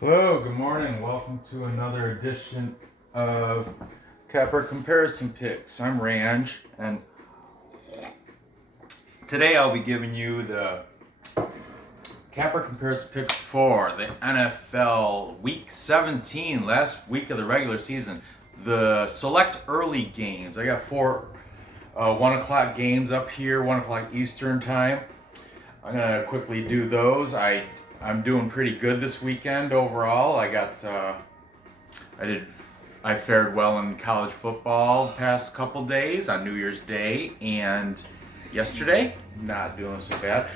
Hello, good morning. Welcome to another edition of Capper Comparison Picks. I'm Ranj, and today I'll be giving you the Capper Comparison Picks for the NFL Week 17, last week of the regular season. The select early games. I got four 1 o'clock games up here, 1 o'clock Eastern time. I'm going to quickly do those. I'm doing pretty good this weekend overall. I fared well in college football the past couple days on New Year's Day and yesterday. Not doing so bad.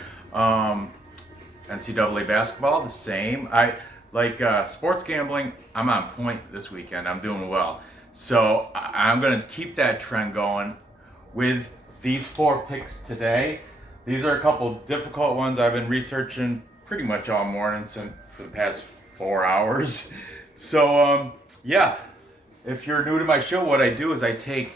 NCAA basketball, the same. I like sports gambling. I'm on point this weekend. I'm doing well. So I'm going to keep that trend going with these four picks today. These are a couple difficult ones I've been researching pretty much all morning since for the past 4 hours. So yeah, if you're new to my show, what I do is I take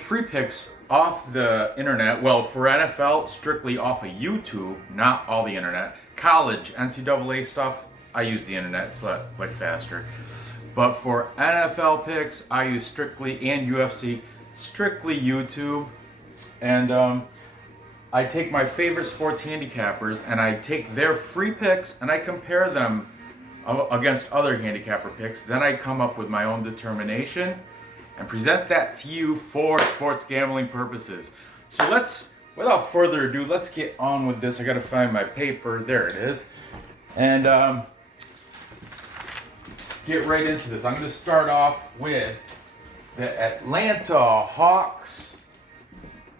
free picks off the internet. Well, for NFL, strictly off of YouTube, not all the internet. College, NCAA stuff, I use the internet. It's like faster. But for NFL picks, I use strictly, and UFC, strictly YouTube. And I take my favorite sports handicappers and I take their free picks and I compare them against other handicapper picks. Then I come up with my own determination and present that to you for sports gambling purposes. So without further ado, let's get on with this. I gotta find my paper. There it is. And get right into this. I'm gonna start off with the Atlanta Hawks,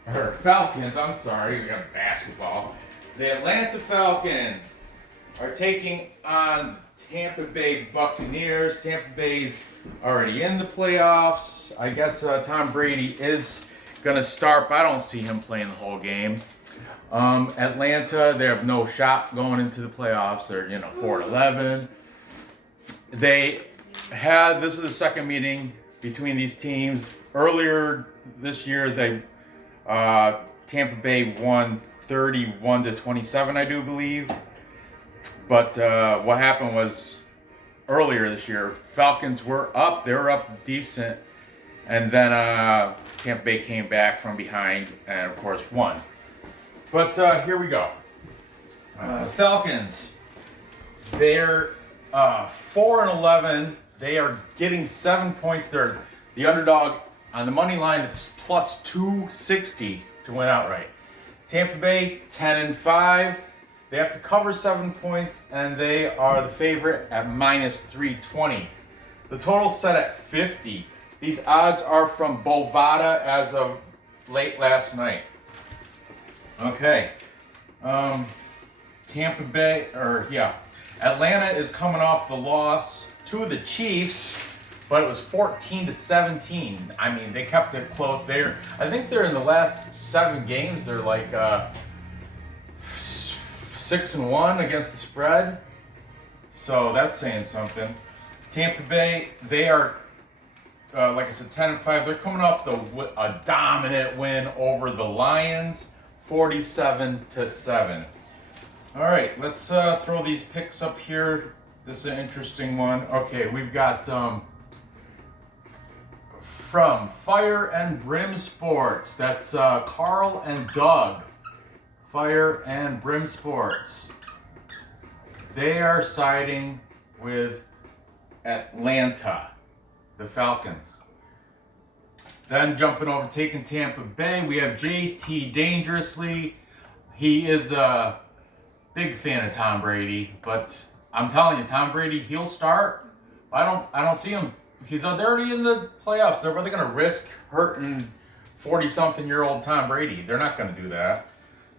or Falcons, I'm sorry, we got basketball. The Atlanta Falcons are taking on Tampa Bay Buccaneers. Tampa Bay's already in the playoffs. I guess Tom Brady is going to start, but I don't see him playing the whole game. Atlanta, they have no shot going into the playoffs. They're 4-11. This is the second meeting between these teams. Earlier this year, Tampa Bay won 31-27, I do believe. But what happened was earlier this year, Falcons were up. They were up decent. And then Tampa Bay came back from behind and, of course, won. But here we go. Falcons, they're 4-11. They are getting 7 points. They're the underdog. On the money line, it's plus 260 to win outright. Tampa Bay, 10-5. They have to cover 7 points, and they are the favorite at minus 320. The total set at 50. These odds are from Bovada as of late last night. Okay. Atlanta is coming off the loss to the Chiefs, but it was 14-17. I mean, they kept it close. I think they're in the last 7 games. They're like 6-1 against the spread. So that's saying something. Tampa Bay, they are, like I said, 10-5. They're coming off a dominant win over the Lions, 47-7. All right, let's throw these picks up here. This is an interesting one. Okay, we've got from Fire and Brim Sports. That's Carl and Doug. Fire and Brim Sports. They are siding with Atlanta, the Falcons. Then jumping over, taking Tampa Bay, we have JT Dangerously. He is a big fan of Tom Brady, but I'm telling you, Tom Brady, he'll start. I don't see him. They're already in the playoffs. They're going to risk hurting 40-something-year-old Tom Brady. They're not going to do that.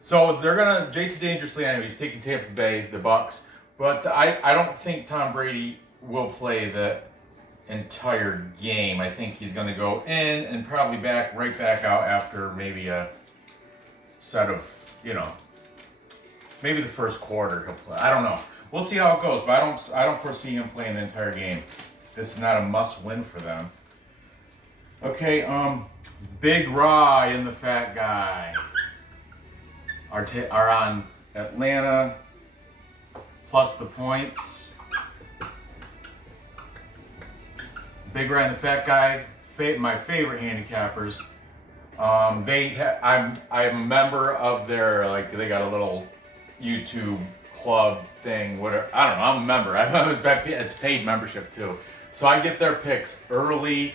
So they're going to, JT Dangerously anyway, he's taking Tampa Bay, the Bucks. But I don't think Tom Brady will play the entire game. I think he's going to go in and probably right back out after maybe a set of, maybe the first quarter he'll play. I don't know. We'll see how it goes, but I don't foresee him playing the entire game. This is not a must-win for them. Okay, Big Raw and the Fat Guy are on Atlanta plus the points. Big Ryan the Fat Guy, my favorite handicappers. I'm a member of their, like, they got a little YouTube club thing, whatever. I don't know, I'm a member. It's paid membership too. So I get their picks early,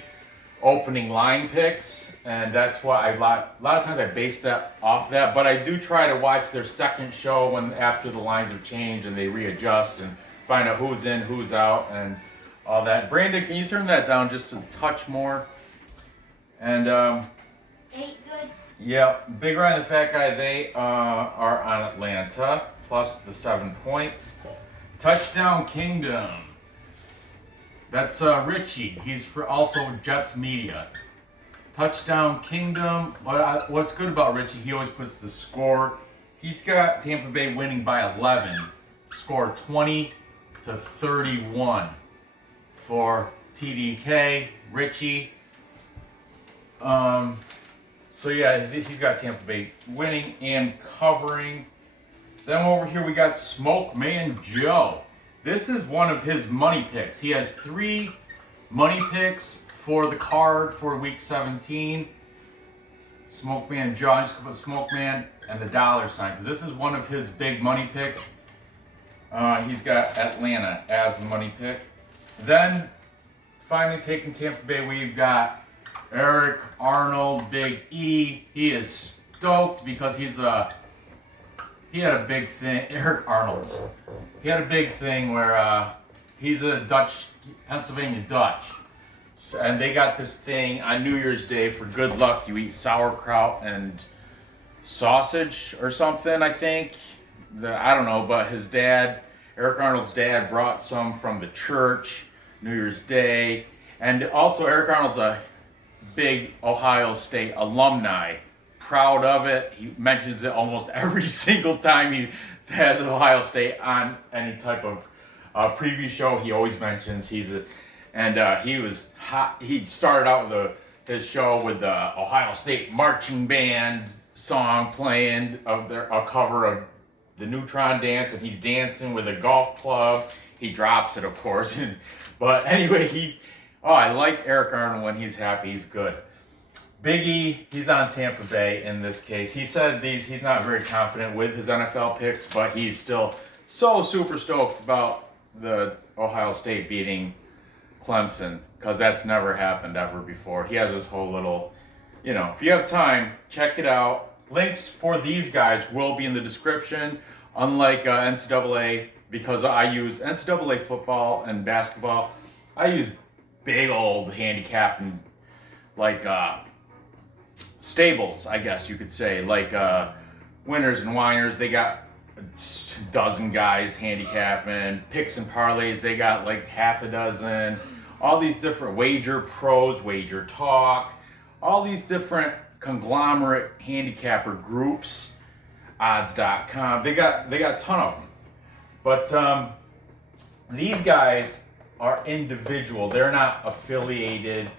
opening line picks, and that's why a lot of times I base that off that. But I do try to watch their second show after the lines have changed and they readjust and find out who's in, who's out, and all that. Brandon, can you turn that down just a touch more? And 8 good. yeah, Big Ryan the Fat Guy, they are on Atlanta plus the 7 points. Touchdown Kingdom. That's Richie. He's also Jets Media. Touchdown Kingdom. What's good about Richie, he always puts the score. He's got Tampa Bay winning by 11. Score 20-31 for TDK, Richie. So yeah, he's got Tampa Bay winning and covering. Then over here we got Smoke Man Joe. This is one of his money picks. He has 3 money picks for the card for week 17. Smoke Man Joe, I just put Smoke Man and the $ sign because this is one of his big money picks. He's got Atlanta as the money pick. Then finally taking Tampa Bay, we've got Eric Arnold, Big E. He is stoked because he had a big thing. Eric Arnold's. He had a big thing where he's a Pennsylvania Dutch. And they got this thing on New Year's Day for good luck. You eat sauerkraut and sausage or something, I think. I don't know, but his dad, Eric Arnold's dad, brought some from the church New Year's Day. And also Eric Arnold's a big Ohio State alumni. Proud of it. He mentions it almost every single time he has Ohio State on any type of preview show. He always mentions he was hot. He started out with his show with the Ohio State marching band song playing a cover of the Neutron Dance, and he's dancing with a golf club. He drops it, of course. But anyway, I like Eric Arnold when he's happy. He's good. Biggie, he's on Tampa Bay in this case. He said he's not very confident with his NFL picks, but he's still so super stoked about the Ohio State beating Clemson because that's never happened ever before. He has this whole little, if you have time, check it out. Links for these guys will be in the description, unlike NCAA, because I use NCAA football and basketball. I use big old handicapping, like stables, I guess you could say, like Winners and Winers. They got a dozen guys handicapping. Picks and parlays, they got like half a dozen. All these different Wager Pros, Wager Talk, all these different conglomerate handicapper groups, odds.com. They got a ton of them. But these guys are individual. They're not affiliated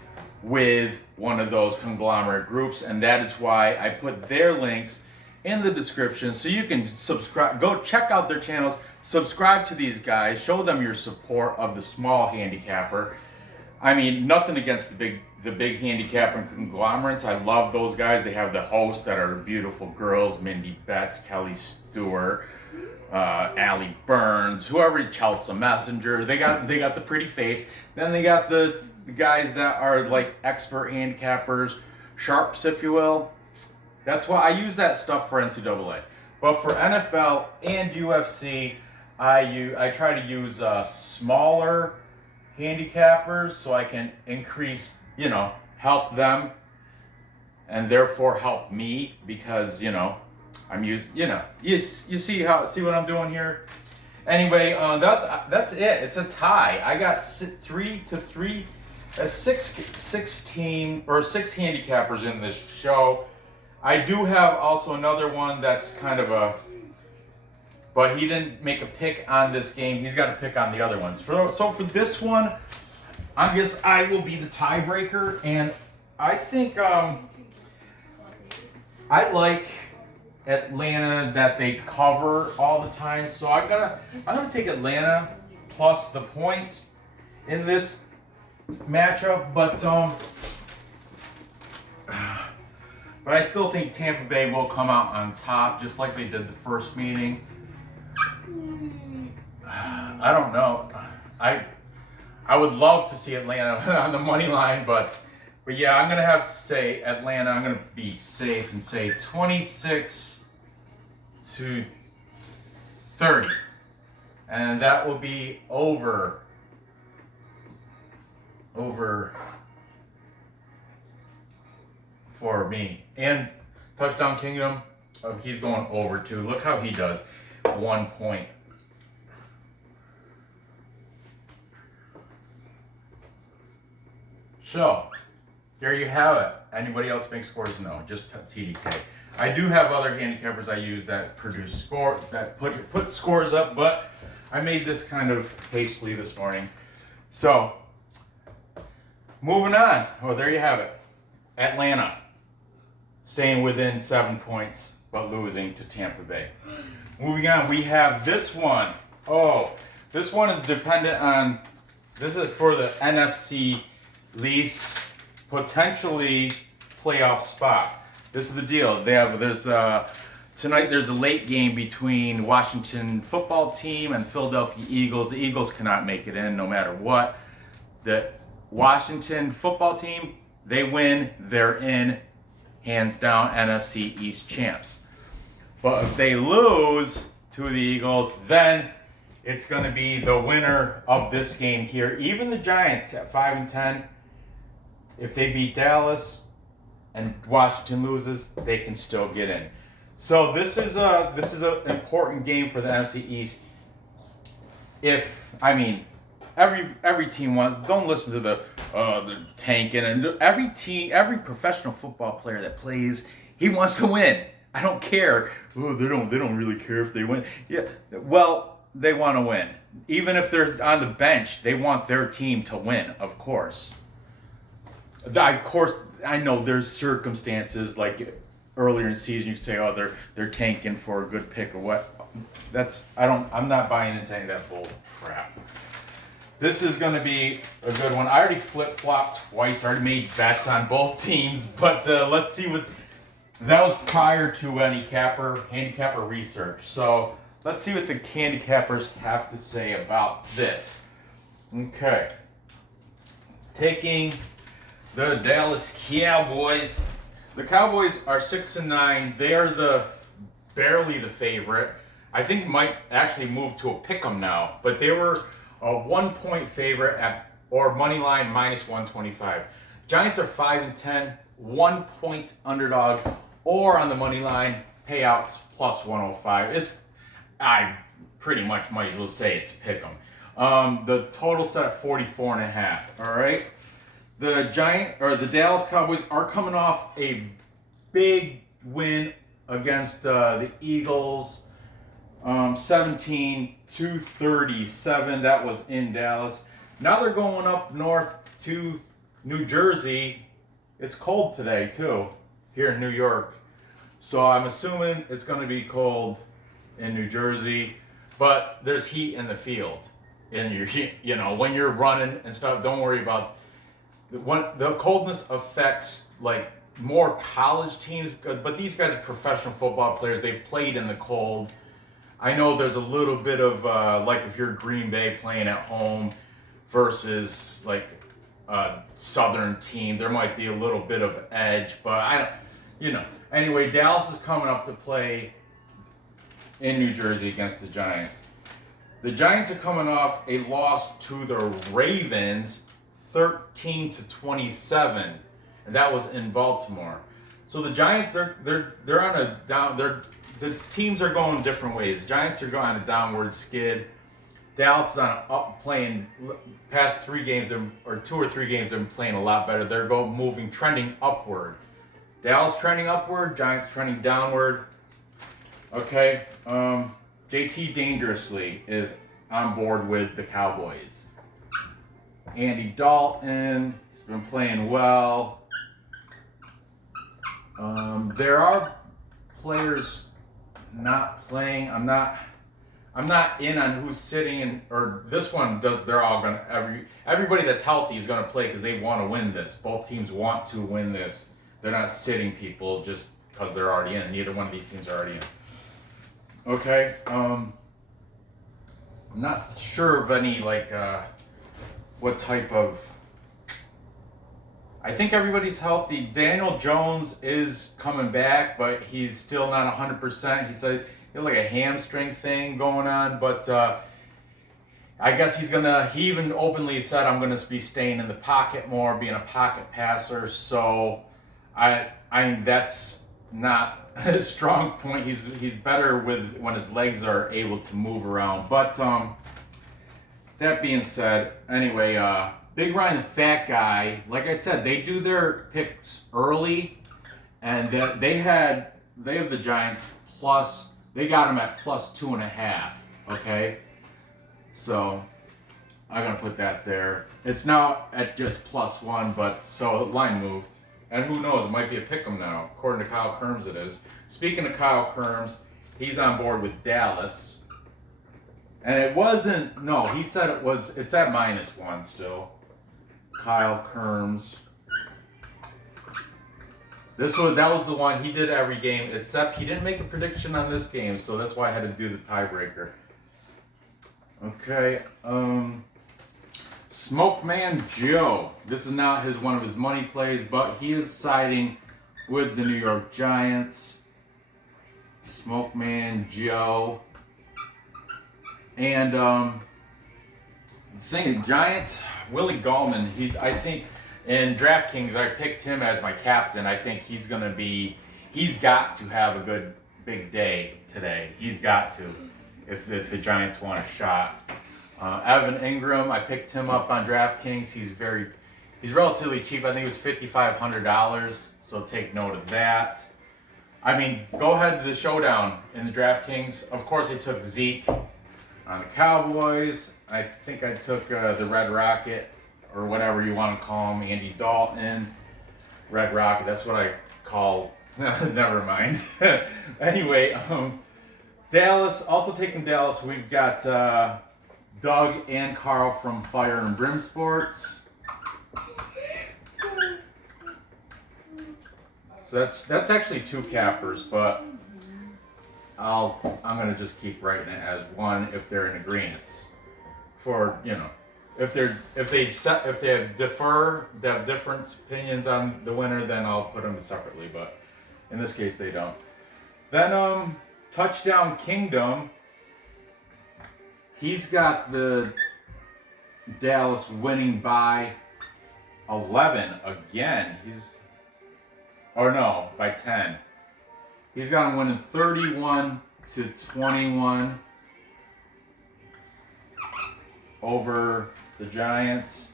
with one of those conglomerate groups, and that is why I put their links in the description so you can subscribe. Go check out their channels, subscribe to these guys, show them your support of the small handicapper. I mean, nothing against the big handicapper conglomerates. I love those guys. They have the hosts that are beautiful girls: Mindy Betts, Kelly Stewart, Allie Burns, whoever, Chelsea Messenger. They got the pretty face. Then they got the guys that are like expert handicappers, sharps, if you will. That's why I use that stuff for NCAA. But for NFL and UFC, I try to use smaller handicappers so I can increase, help them, and therefore help me because I'm using, you see what I'm doing here. Anyway, that's it. It's a tie. I got 3-3. 6 handicappers in this show. I do have also another one that's kind of but he didn't make a pick on this game. He's got a pick on the other ones. So for this one, I guess I will be the tiebreaker, and I think I like Atlanta that they cover all the time. So I'm gonna take Atlanta plus the points in this matchup, but I still think Tampa Bay will come out on top, just like they did the first meeting. I don't know. I would love to see Atlanta on the money line, but yeah, I'm gonna have to say Atlanta. I'm gonna be safe and say 26-30, and that will be over for me. And Touchdown Kingdom, he's going over too. Look how he does. 1 point. So, there you have it. Anybody else make scores? No, just TDK. I do have other handicappers I use that produce score, that put scores up, but I made this kind of hastily this morning. So, moving on. Well, there you have it. Atlanta staying within 7 points, but losing to Tampa Bay. Moving on, we have this one. Oh, this one is dependent on, this is for the NFC least potentially playoff spot. This is the deal. Tonight there's a late game between Washington football team and Philadelphia Eagles. The Eagles cannot make it in no matter what. The Washington football team, they win, they're in, hands down, NFC East champs. But if they lose to the Eagles, then it's going to be the winner of this game here. Even the Giants at 5-10, if they beat Dallas and Washington loses, they can still get in. So this is an important game for the NFC East. Every team wants. Don't listen to the tanking, and every professional football player that plays, he wants to win. I don't care. Oh, they don't really care if they win. Yeah, well, they want to win. Even if they're on the bench, they want their team to win. Of course. I know there's circumstances like earlier in the season you say, oh, they're tanking for a good pick or what. I'm not buying into any of that bull crap. This is going to be a good one. I already flip-flopped twice. I already made bets on both teams, but let's see what that was prior to handicapper research. So let's see what the handicappers have to say about this. Okay, taking the Dallas Cowboys. The Cowboys are 6-9. They are barely the favorite. I think might actually move to a pick'em now, but they were a 1 point favorite or money line -125. Giants are 5-10, 1 point underdog, or on the money line payouts +105. I pretty much might as well say it's pick'em. The total set at 44.5. All right. The Dallas Cowboys are coming off a big win against the Eagles, 17-37. That was in Dallas. Now they're going up north to New Jersey. It's cold today too, here in New York. So I'm assuming it's going to be cold in New Jersey, but there's heat in the field. And when you're running and stuff, don't worry about the coldness affects like more college teams, but these guys are professional football players. They've played in the cold. I know there's a little bit of like if you're Green Bay playing at home versus like a Southern team, there might be a little bit of edge, but Anyway, Dallas is coming up to play in New Jersey against the Giants. The Giants are coming off a loss to the Ravens, 13-27, and that was in Baltimore. So the Giants, they're on a down. The teams are going different ways. The Giants are going on a downward skid. Dallas is on an up, playing past 3 games or 2 or 3 games. They're playing a lot better. They're trending upward. Dallas trending upward. Giants trending downward. Okay. JT Dangerously is on board with the Cowboys. Andy Dalton has been playing well. There are players not playing. I'm not in on who's sitting or this one does. They're all gonna everybody that's healthy is gonna play because they want to win this. Both teams want to win this. They're not sitting people just because they're already in. Neither one of these teams are already in. Okay. I'm not sure of any what type of. I think everybody's healthy. Daniel Jones is coming back, but he's still not 100%. He said he had like a hamstring thing going on, but I guess he even openly said, I'm going to be staying in the pocket more, being a pocket passer. So I mean, that's not his strong point. He's better when his legs are able to move around. But that being said, anyway, Big Ryan the Fat Guy, like I said, they do their picks early, and they have the Giants plus, they got them at plus 2.5, okay? So I'm going to put that there. It's now at just plus 1, but so the line moved. And who knows, it might be a pick 'em now. According to Kyle Kerms it is. Speaking of Kyle Kerms, he's on board with Dallas. And it wasn't, no, he said it's at -1 still. Kyle Kerms. That was the one he did every game, except he didn't make a prediction on this game, so that's why I had to do the tiebreaker. Okay, Smoke Man Joe. This is not one of his money plays, but he is siding with the New York Giants. Smoke Man Joe. And the thing, Giants, Willie Gallman, I think in DraftKings I picked him as my captain. I think he's got to have a good big day today. He's got to, if the Giants want a shot. Evan Ingram, I picked him up on DraftKings. He's relatively cheap. I think it was $5,500. So take note of that. I mean, go ahead to the showdown in the DraftKings. Of course, I took Zeke on the Cowboys. I think I took the Red Rocket, or whatever you want to call him, Andy Dalton. Red Rocket, that's what I call. Never mind. Anyway, Dallas, also taking Dallas, we've got Doug and Carl from Fire and Brim Sports. So that's actually 2 cappers, but I'm gonna just keep writing it as 1 if they're in agreement. For if they have different opinions on the winner, then I'll put them separately. But in this case, they don't. Then Touchdown Kingdom. He's got the Dallas winning by 11 again. By 10. He's got him winning 31-21 over the Giants.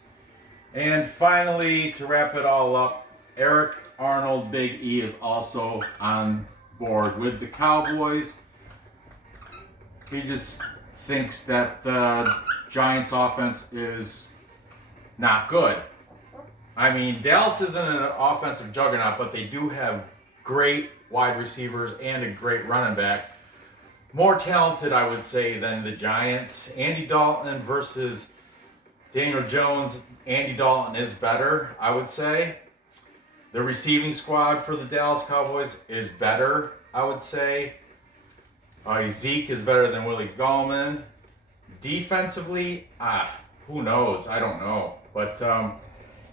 And finally, to wrap it all up, Eric Arnold, Big E, is also on board with the Cowboys. He just thinks that the Giants offense is not good. I mean, Dallas isn't an offensive juggernaut, but they do have great wide receivers and a great running back. More talented, I would say, than the Giants. Andy Dalton versus Daniel Jones. Andy Dalton is better, I would say. The receiving squad for the Dallas Cowboys is better, I would say. Zeke is better than Willie Gallman. Defensively, who knows? I don't know. But,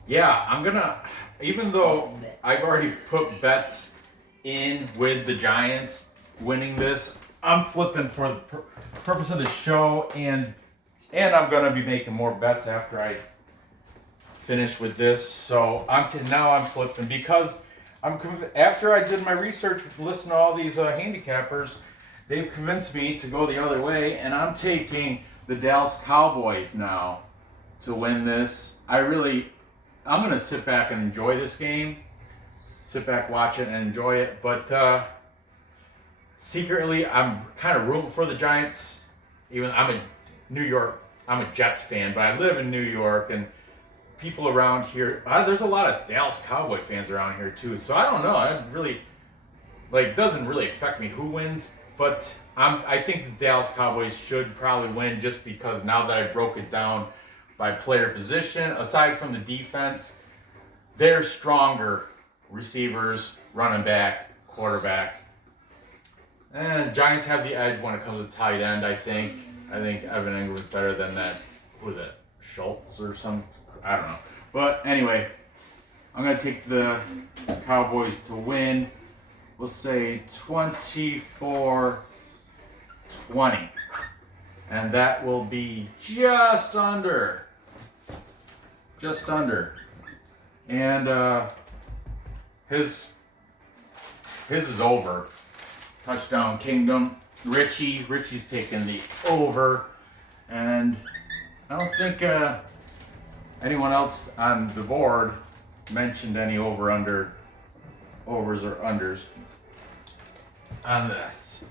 yeah, I'm going to, even though I've already put bets in with the Giants winning this, I'm flipping for the purpose of the show, and I'm going to be making more bets after I finish with this. So now I'm flipping because after I did my research, listening to all these handicappers, they've convinced me to go the other way, and I'm taking the Dallas Cowboys now to win this. I'm going to sit back and enjoy this game. Sit back, watch it, and enjoy it. But secretly, I'm kind of rooting for the Giants. Even I'm a Jets fan, but I live in New York, and people around here, there's a lot of Dallas Cowboy fans around here too. So I don't know. It doesn't really affect me who wins. but I think the Dallas Cowboys should probably win just because now that I broke it down by player position, aside from the defense, they're stronger receivers, running back, quarterback. And Giants have the edge when it comes to tight end, I think. I think Evan Ingram's better than that. Who was it? Schultz or some? I don't know. But anyway, I'm going to take the Cowboys to win. We'll say 24-20. And that will be just under. Just under. And his is over. Touchdown Kingdom. Richie's taking the over. And I don't think anyone else on the board mentioned any overs or unders on this.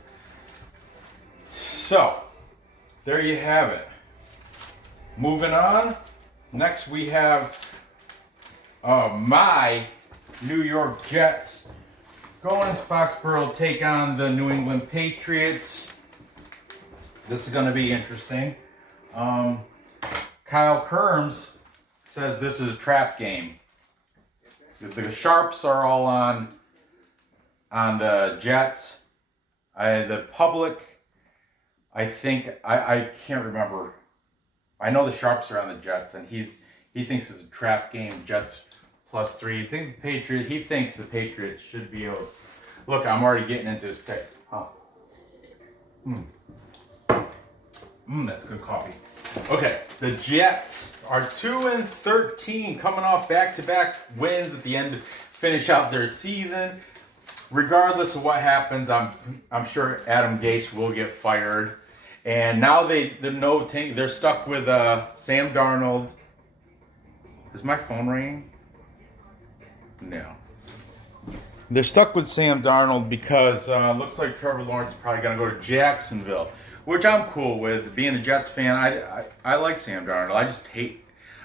So, there you have it. Moving on. Next we have my New York Jets going to Foxborough to take on the New England Patriots. This is going to be interesting. Kyle Kerms says this is a trap game. The sharps are all on the Jets. The public, I think, I can't remember. I know the sharps are on the Jets, and he thinks it's a trap game. Jets +3. He thinks the Patriots should be able. Look, I'm already getting into his pick. Oh. That's good coffee. Okay, the Jets are 2-13, coming off back-to-back wins at the end to finish out their season. Regardless of what happens, I'm sure Adam Gase will get fired. And now they're stuck with Sam Darnold. Is my phone ringing? No. They're stuck with Sam Darnold because looks like Trevor Lawrence is probably going to go to Jacksonville, which I'm cool with. Being a Jets fan, I like Sam Darnold.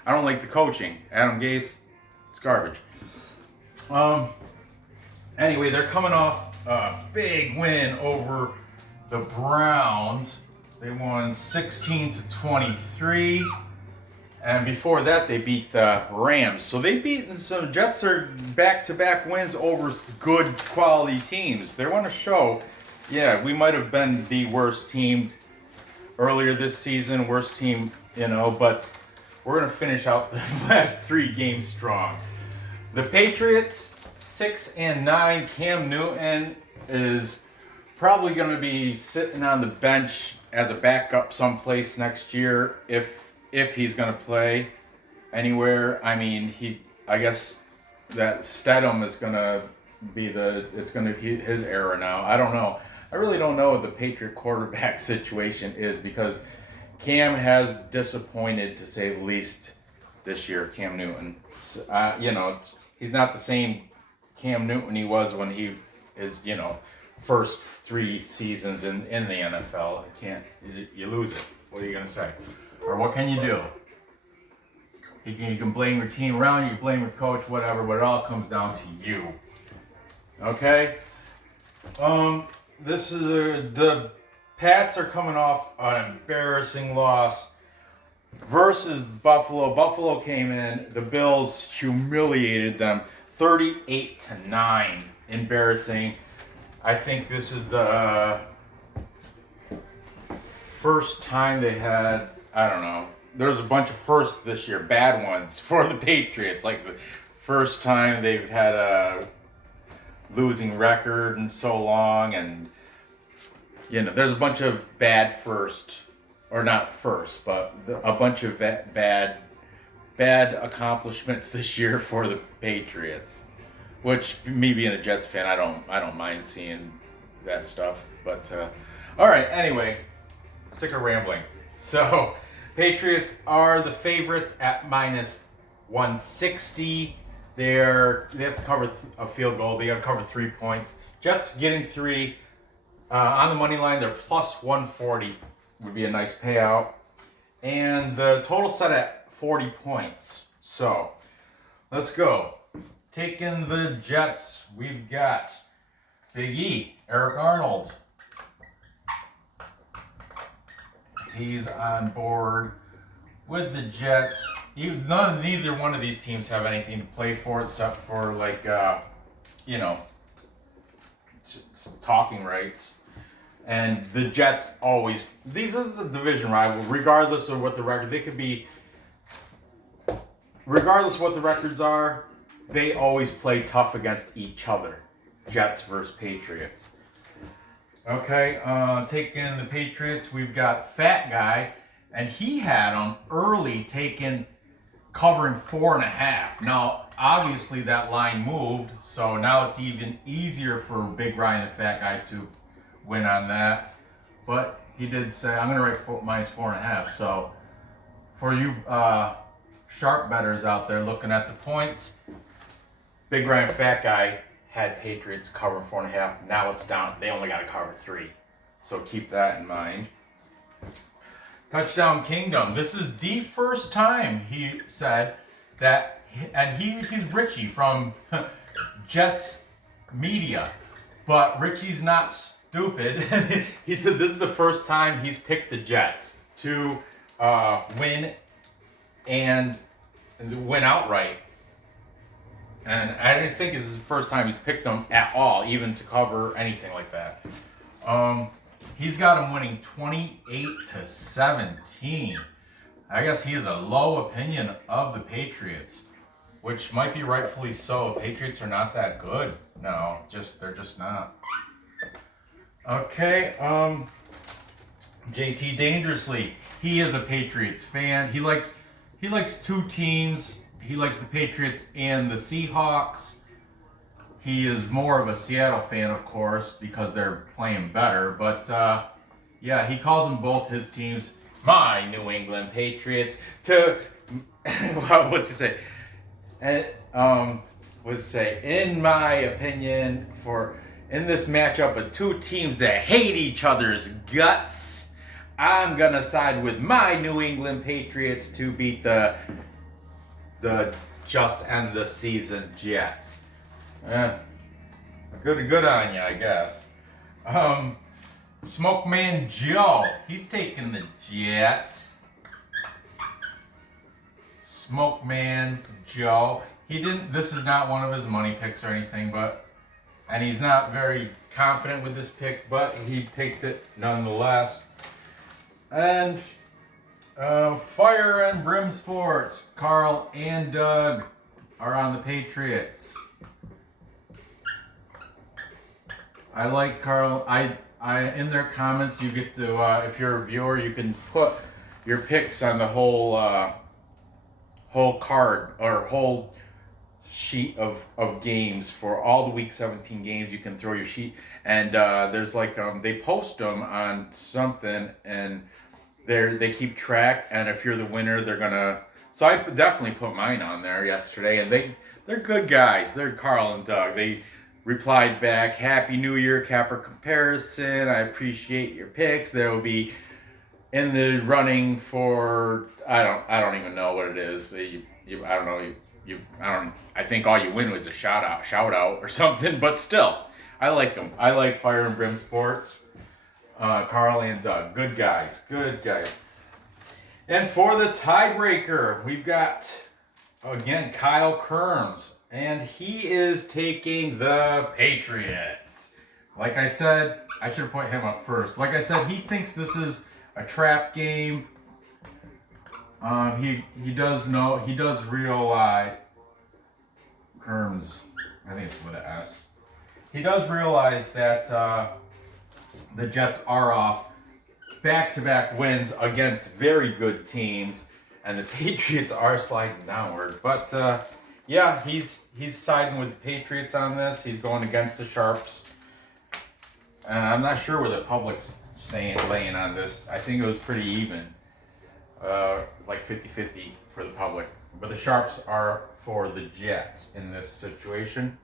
I don't like the coaching. Adam Gase, it's garbage. Anyway, they're coming off a big win over the Browns. They won 16-23. And before that, they beat the Rams. So Jets are back-to-back wins over good quality teams. They want to show, yeah, we might have been the worst team earlier this season, worst team, but we're going to finish out the last 3 games strong. The Patriots, 6-9. Cam Newton is probably going to be sitting on the bench as a backup someplace next year if he's going to play anywhere. I mean, I guess that Stedham is going to be his era now. I don't know. I really don't know what the Patriot quarterback situation is because Cam has disappointed, to say the least, this year, Cam Newton. He's not the same Cam Newton he was when his first 3 seasons in the NFL. You lose it. What are you going to say? Or what can you do? You can blame your team around you, you blame your coach, whatever, but it all comes down to you. Okay? The Pats are coming off an embarrassing loss versus Buffalo. Buffalo came in, the Bills humiliated them 38-9. Embarrassing. I think this is the first time they had, I don't know, there's a bunch of firsts this year, bad ones for the Patriots. Like the first time they've had a losing record in so long, and there's a bunch of bad a bunch of bad accomplishments this year for the Patriots. Which, me being a Jets fan, I don't mind seeing that stuff. But all right, anyway, sick of rambling. So, Patriots are the favorites at -160. They have to cover a field goal. They got to cover 3 points. Jets getting 3 on the money line. They're +140 would be a nice payout, and the total set at 40 points. So, let's go. Taking the Jets, we've got Big E, Eric Arnold. he's on board with the Jets. Neither one of these teams have anything to play for except for some talking rights. And the Jets always, this is a division rival, regardless of what the record, regardless of what the records are, they always play tough against each other. Jets versus Patriots. Okay, taking the Patriots, we've got Fat Guy, and he had them early covering 4.5. Now, obviously that line moved, so now it's even easier for Big Ryan the Fat Guy to win on that. But he did say, I'm going to write -4.5. So for you sharp bettors out there looking at the points, Big Ryan Fat Guy had Patriots cover 4.5. Now it's down. They only got to cover 3. So keep that in mind. Touchdown Kingdom. This is the first time he said that, and he's Richie from Jets Media, but Richie's not stupid. He said this is the first time he's picked the Jets to win and win outright. And I just think this is the first time he's picked them at all, even to cover anything like that. He's got him winning 28-17. I guess he has a low opinion of the Patriots, which might be rightfully so. Patriots are not that good. No, they're just not. Okay, JT Dangerously. He is a Patriots fan. He likes two teams. He likes the Patriots and the Seahawks. He is more of a Seattle fan, of course, because they're playing better. But, yeah, he calls them both his teams, my New England Patriots. What's he say? And, what's he say? In my opinion, in this matchup of two teams that hate each other's guts, I'm going to side with my New England Patriots to beat the just end the season Jets. Good on you, I guess. Smoke Man Joe, he's taking the Jets. Smoke Man Joe, this is not one of his money picks or anything, and he's not very confident with this pick, but he picked it nonetheless. And Fire and Brim Sports, Carl and Doug are on the Patriots. I like Carl. I in their comments you get to if you're a viewer you can put your picks on the whole card or whole sheet of games for all the week 17 games. You can throw your sheet and there's they post them on something and they keep track, and if you're the winner they're gonna, so I definitely put mine on there yesterday, and they're good guys. They're Carl and Doug. They replied back, Happy New Year, Capper Comparison. I appreciate your picks. They will be in the running for I don't even know what it is, but I think all you win was a shout out or something, but still, I like them. I like Fire and Brim Sports. Carl and Doug, good guys. And for the tiebreaker, we've got again Kyle Kerms, and he is taking the Patriots. Like I said, I should have put him up first. Like I said, he thinks this is a trap game. He does realize Kerms. I think it's with an S. He does realize that the Jets are off back-to-back wins against very good teams, and the Patriots are sliding downward. But yeah, he's siding with the Patriots on this. He's going against the Sharps. I'm not sure where the public's laying on this. I think it was pretty even, like 50-50 for the public. But the Sharps are for the Jets in this situation.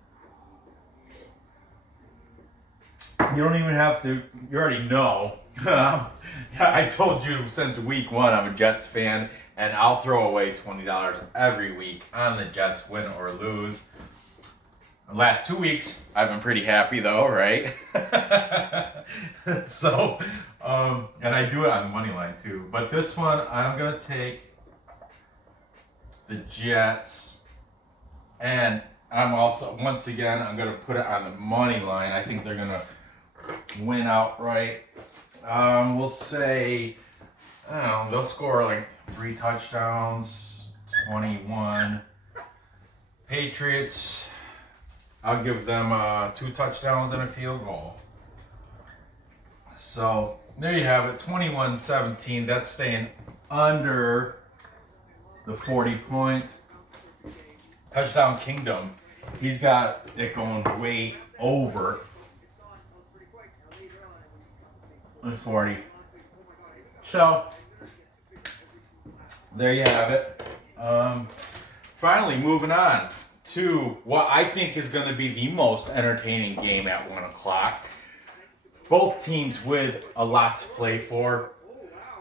You don't even have to, you already know. I told you since week 1 I'm a Jets fan, and I'll throw away $20 every week on the Jets, win or lose. The last 2 weeks, I've been pretty happy though, right? So, And I do it on the money line too. But this one, I'm gonna take the Jets, and I'm also once again I'm gonna put it on the money line. I think they're gonna win outright. We'll say I don't know, they'll score like 3 touchdowns, 21. Patriots, I'll give them 2 touchdowns and a field goal. So there you have it, 21-17. That's staying under the 40 points. Touchdown Kingdom, he's got it going way over the 40. So there you have it. Finally, moving on to what I think is going to be the most entertaining game at 1 o'clock. Both teams with a lot to play for.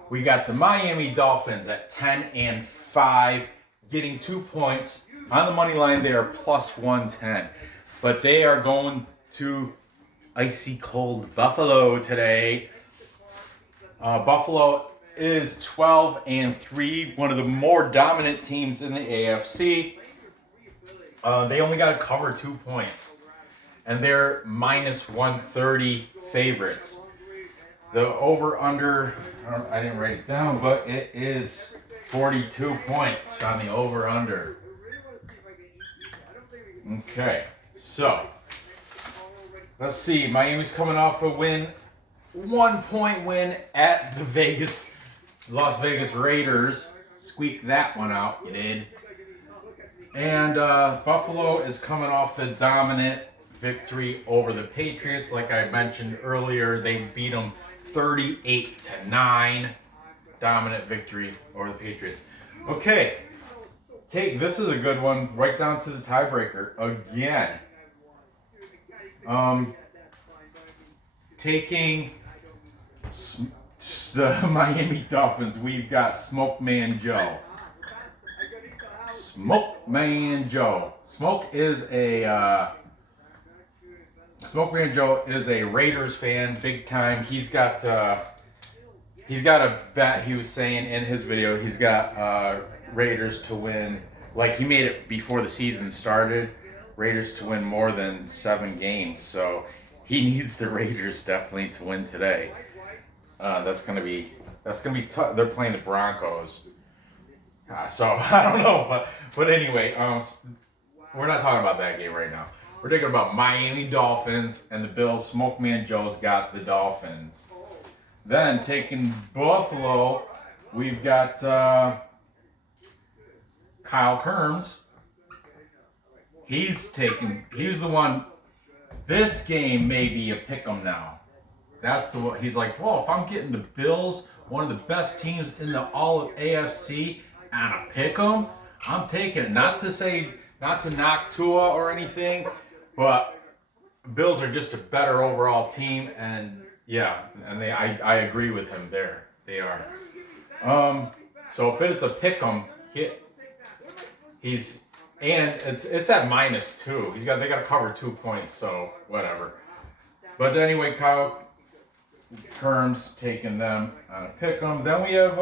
We got the Miami Dolphins at 10-5, getting 2 points. On the money line, they are plus 110. But they are going to icy cold Buffalo today. Buffalo is 12-3, one of the more dominant teams in the AFC. They only got to cover 2 points, and they're minus 130 favorites. The over-under, I didn't write it down, but it is 42 points on the over-under. Okay, so let's see. Miami's coming off a win, 1-point win at the Las Vegas Raiders. Squeaked that one out, you did. And Buffalo is coming off the dominant victory over the Patriots. Like I mentioned earlier, they beat them 38-9. Dominant victory over the Patriots. Okay, this is a good one, right down to the tiebreaker again. Taking the Miami Dolphins, we've got Smoke Man Joe. Smoke Man Joe. Smoke Man Joe is a Raiders fan, big time. He's got a bet. He was saying in his video, he's got Raiders to win. Like, he made it before the season started. Raiders to win more than 7 games. So he needs the Raiders definitely to win today. That's gonna be tough. They're playing the Broncos. So I don't know, but anyway, we're not talking about that game right now. We're talking about Miami Dolphins and the Bills. Smoke Man Joe's got the Dolphins. Then taking Buffalo, we've got Kyle Kerms. He's the one. This game may be a pick'em now. That's the one. He's like, well, if I'm getting the Bills, one of the best teams in the all of AFC, and a pick'em, I'm taking it. Not to knock Tua or anything, but Bills are just a better overall team, and yeah, and I agree with him there. They are. So if it's a pick'em, it's at -2. They got to cover 2 points, so whatever. But anyway, Kyle Kerms taking them on a pick'em. Then we have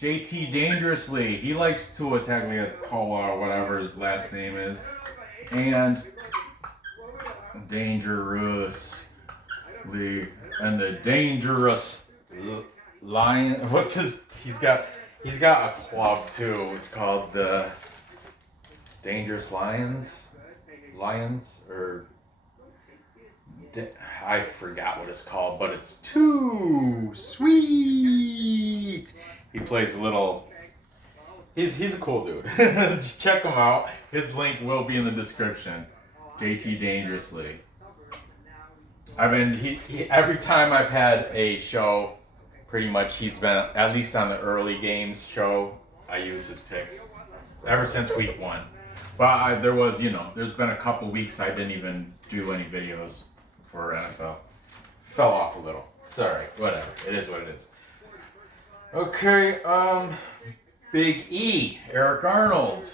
JT Dangerously. He likes to attack like a Tola or whatever his last name is. And Dangerously. And the Dangerous Lion. What's his? He's got a club too. It's called the Dangerous Lions. Or I forgot what it's called, but it's too sweet. He plays a little. He's a cool dude. Just check him out. His link will be in the description. JT Dangerously. Every time I've had a show, pretty much he's been at least on the early games show. I use his picks ever since week 1. But there's been a couple weeks I didn't even do any videos for NFL. Fell off a little. It's alright, whatever. It is what it is. Okay, Big E, Eric Arnold,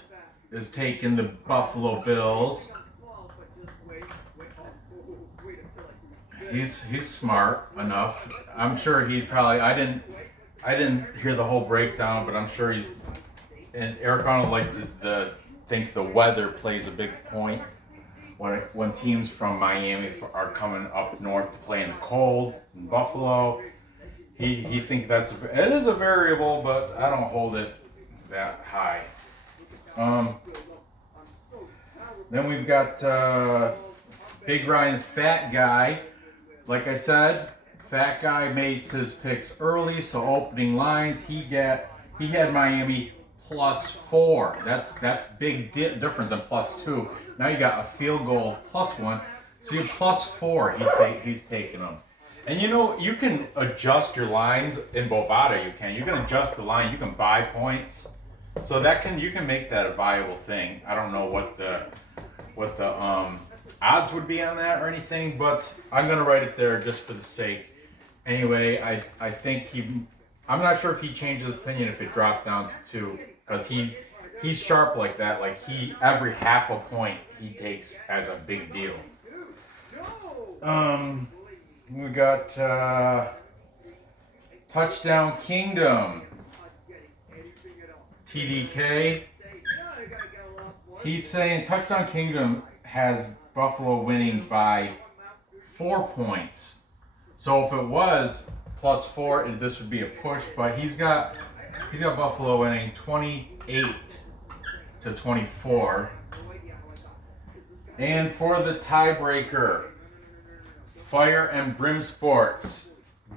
is taking the Buffalo Bills. he's smart enough. I'm sure he probably. I didn't hear the whole breakdown, but I'm sure he's. And Eric Arnold likes to think the weather plays a big point when teams from Miami are coming up north to play in the cold in Buffalo. He thinks it is a variable, but I don't hold it that high. Then we've got Big Ryan, Fat Guy. Like I said, Fat Guy makes his picks early, so opening lines he had Miami +4. That's big difference than +2. Now you got a field goal +1, so you're +4. He's taking them. And you can adjust your lines in Bovada. You can adjust the line. You can buy points, so you can make that a viable thing. I don't know what the odds would be on that or anything, but I'm gonna write it there just for the sake. Anyway, I think I'm not sure if he changed his opinion if it dropped down to 2, because he's sharp like that. Like every half a point he takes as a big deal. We got Touchdown Kingdom. TDK. He's saying Touchdown Kingdom has Buffalo winning by 4 points. So if it was +4, this would be a push. But he's got Buffalo winning 28-24. And for the tiebreaker, Fire and Brim Sports,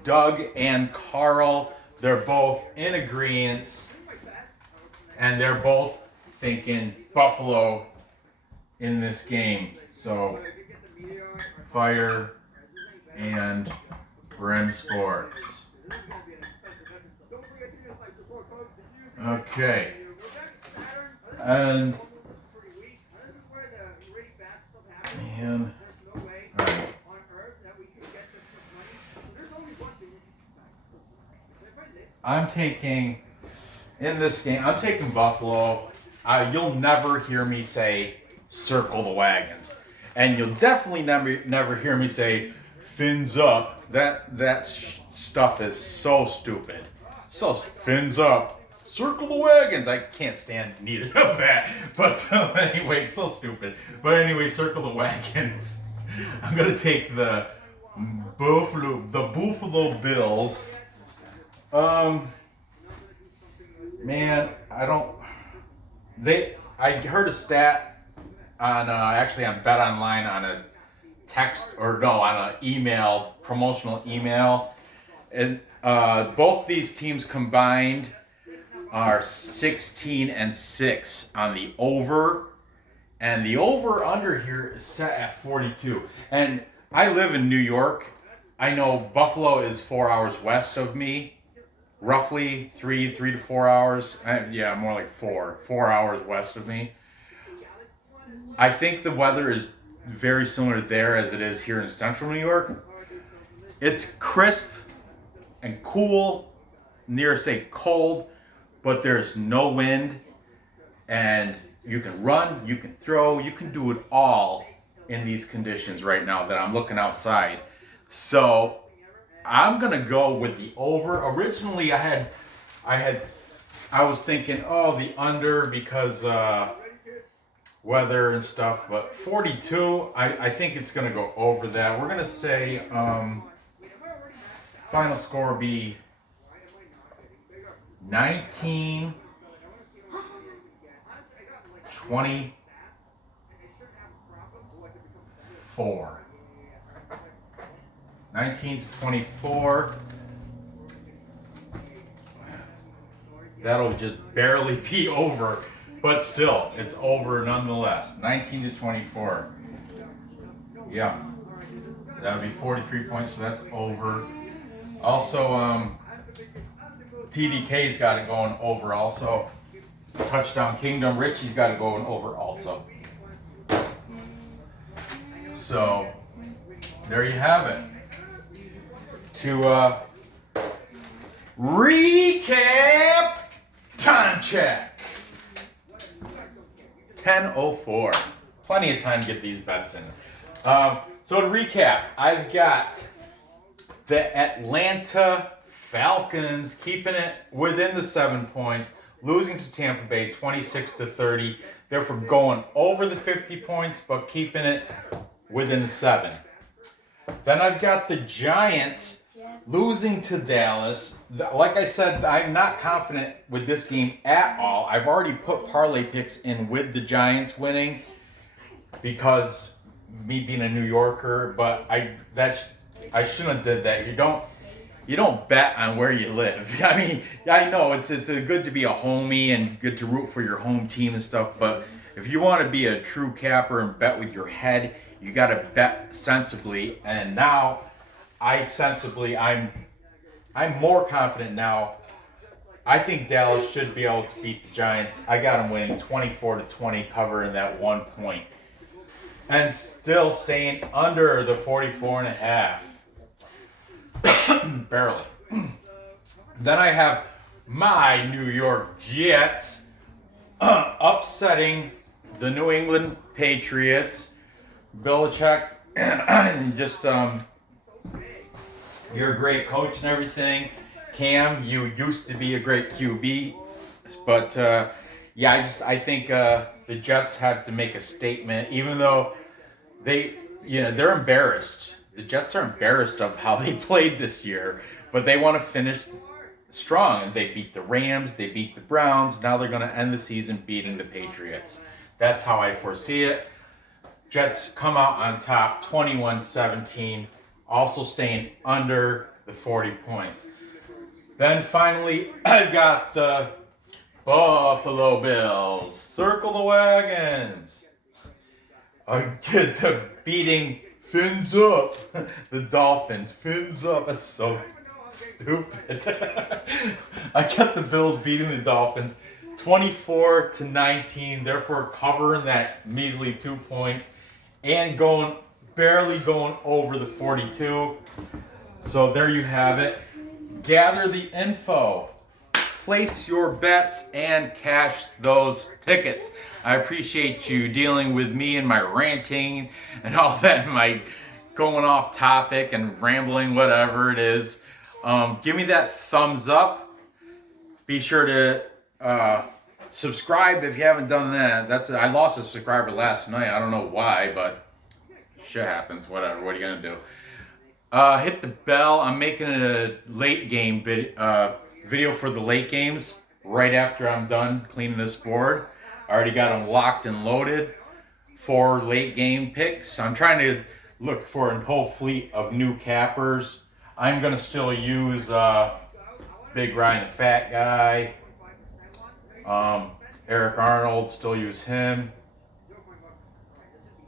Doug and Carl, they're both in agreement, and they're both thinking Buffalo in this game. So, Fire and Brim Sports. Okay. And all right. I'm taking Buffalo. You'll never hear me say circle the wagons, and you'll definitely never hear me say fins up. That stuff is so stupid. So fins up, circle the wagons. I can't stand neither of that. But anyway, it's so stupid. But anyway, circle the wagons. I'm gonna take the Buffalo Bills. Man, I heard a stat on Bet Online on a on an email, promotional email, and both these teams combined are 16-6 on the over, and the over under here is set at 42. And I live in New York. I know Buffalo is 4 hours west of me, roughly 3 to 4 hours. Yeah, more like 4 hours west of me. I think the weather is very similar there as it is here in central New York. It's crisp and cool, near say cold, but there's no wind, and you can run, you can throw, you can do it all in these conditions right now that I'm looking outside. So I'm gonna go with the over. Originally, I was thinking, the under because weather and stuff, but 42, I think it's gonna go over that. We're gonna say final score will be 19-24. 19-24. That'll just barely be over, but still, it's over nonetheless. 19-24. Yeah, that would be 43 points, so that's over. Also, TDK's got it going over also. Touchdown Kingdom, Richie's got it going over also. So, there you have it. To recap, time check. 10:04. Plenty of time to get these bets in. So to recap, I've got the Atlanta Falcons keeping it within the 7 points, losing to Tampa Bay 26-30. Therefore going over the 50 points, but keeping it within the 7. Then I've got the Giants losing to Dallas. Like I said, I'm not confident with this game at all. I've already put parlay picks in with the Giants winning because me being a New Yorker, but I shouldn't have did that. You don't bet on where you live. I mean, I know it's a good to be a homie and good to root for your home team and stuff, but if you want to be a true capper and bet with your head, you got to bet sensibly. And now I'm more confident now. I think Dallas should be able to beat the Giants. I got them winning 24-20, covering that 1 point. And still staying under the 44.5. Barely. Then I have my New York Jets upsetting the New England Patriots. Belichick, just you're a great coach and everything. Cam, you used to be a great QB, but I think the Jets have to make a statement, even though they're embarrassed. The Jets are embarrassed of how they played this year, but they want to finish strong. They beat the Rams, they beat the Browns. Now they're going to end the season beating the Patriots. That's how I foresee it. Jets come out on top, 21-17, also staying under the 40 points. Then finally, I got the Buffalo Bills. Circle the wagons. To beating fins up. The Dolphins. Fins up. That's so stupid. I got the Bills beating the Dolphins 24-19. Therefore covering that measly 2 points. And barely going over the 42. So there you have it. Gather the info. Place your bets and cash those tickets. I appreciate you dealing with me and my ranting and all that, my going off topic and rambling, whatever it is. Give me that thumbs up. Be sure to subscribe if you haven't done that. I lost a subscriber last night. I don't know why, but shit happens. Whatever. What are you gonna do? Hit the bell. I'm making a late game video for the late games right after I'm done cleaning this board. I already got them locked and loaded for late game picks. I'm trying to look for a whole fleet of new cappers. I'm going to still use Big Ryan the Fat Guy. Eric Arnold, still use him.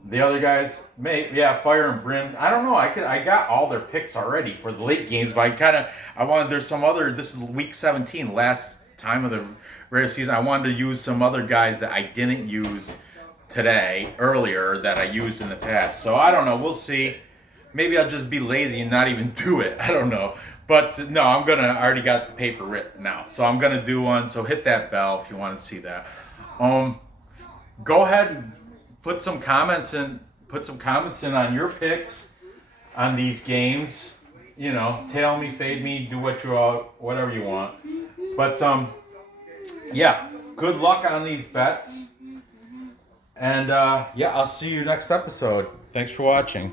The other guys, Fire and Brim. I don't know. I got all their picks already for the late games, but there's some other. This is week 17, last time of the regular season. I wanted to use some other guys that I didn't use earlier that I used in the past. So I don't know. We'll see. Maybe I'll just be lazy and not even do it. I don't know. But no, I already got the paper written now. So I'm gonna do one. So hit that bell if you want to see that. Go ahead and put some comments in on your picks on these games. Tail me, fade me, do whatever you want. But good luck on these bets. And I'll see you next episode. Thanks for watching.